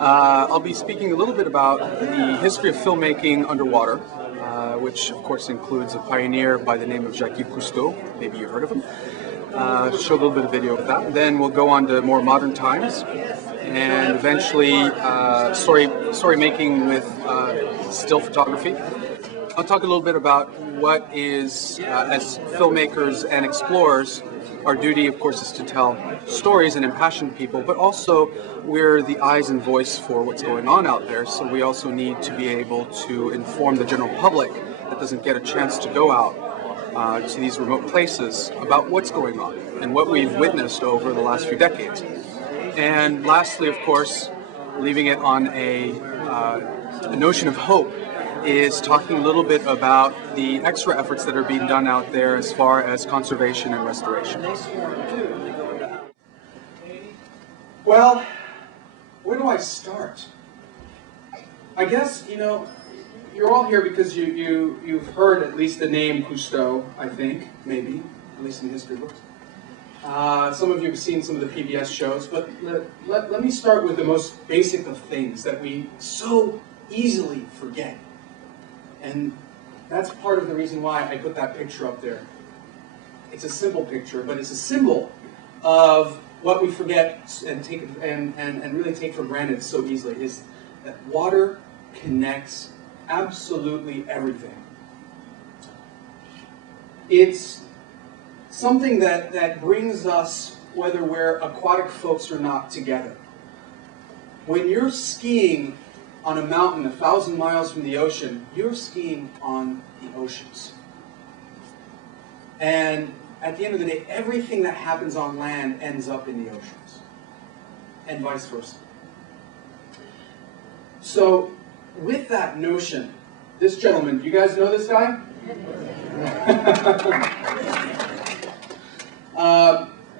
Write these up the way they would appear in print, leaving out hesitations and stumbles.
I'll be speaking a little bit about the history of filmmaking underwater, which of course includes a pioneer by the name of Jacques Cousteau. Maybe you've heard of him. Show a little bit of video of that. Then we'll go on to more modern times, and eventually story making with still photography. I'll talk a little bit about what is, as filmmakers and explorers, our duty, of course, is to tell stories and impassion people, but also we're the eyes and voice for what's going on out there, so we also need to be able to inform the general public that doesn't get a chance to go out to these remote places about what's going on and what we've witnessed over the last few decades. And lastly, of course, leaving it on a notion of hope, is talking a little bit about the extra efforts that are being done out there as far as conservation and restoration. Well, where do I start? I guess, you know, you're all here because you've heard at least the name Cousteau, I think, maybe, at least in history books. Some of you have seen some of the PBS shows, but let me start with the most basic of things that we so easily forget. And that's part of the reason why I put that picture up there. It's a simple picture, but it's a symbol of what we forget and take and really take for granted so easily, is that water connects absolutely everything. It's something that brings us, whether we're aquatic folks or not, together. When you're skiing on a mountain 1,000 miles from the ocean, you're skiing on the oceans. And at the end of the day, everything that happens on land ends up in the oceans, and vice versa. So, with that notion, this gentleman, do you guys know this guy?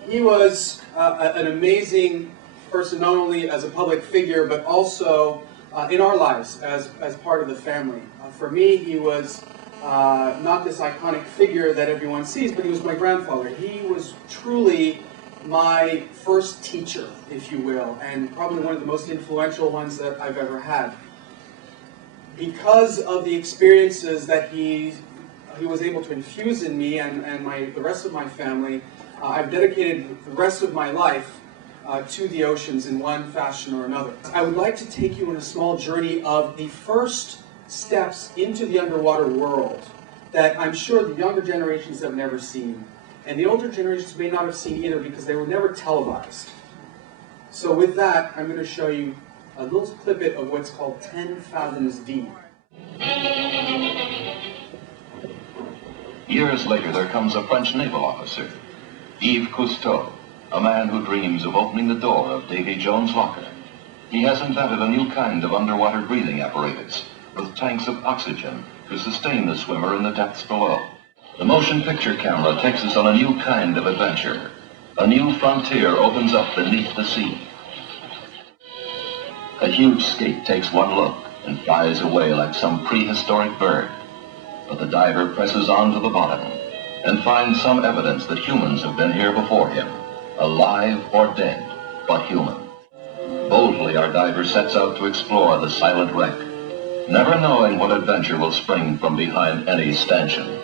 He was an amazing person, not only as a public figure, but also in our lives as part of the family. For me, he was not this iconic figure that everyone sees, but he was my grandfather. He was truly my first teacher, if you will, and probably one of the most influential ones that I've ever had. Because of the experiences that he was able to infuse in me and the rest of my family, I've dedicated the rest of my life to the oceans in one fashion or another. I would like to take you on a small journey of the first steps into the underwater world that I'm sure the younger generations have never seen, and the older generations may not have seen either because they were never televised. So with that, I'm going to show you a little clip of what's called 10 Fathoms Deep. Years later, there comes a French naval officer, Yves Cousteau, a man who dreams of opening the door of Davy Jones' locker. He has invented a new kind of underwater breathing apparatus with tanks of oxygen to sustain the swimmer in the depths below. The motion picture camera takes us on a new kind of adventure. A new frontier opens up beneath the sea. A huge skate takes one look and flies away like some prehistoric bird. But the diver presses on to the bottom and finds some evidence that humans have been here before him, alive or dead, but human. Boldly our diver sets out to explore the silent wreck, never knowing what adventure will spring from behind any stanchion.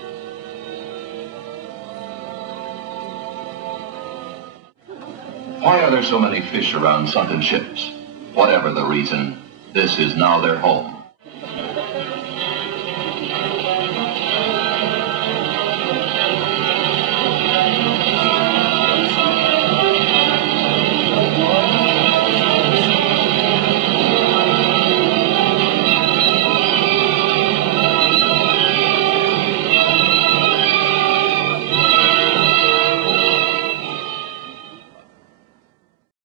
Why are there so many fish around sunken ships? Whatever the reason, this is now their home.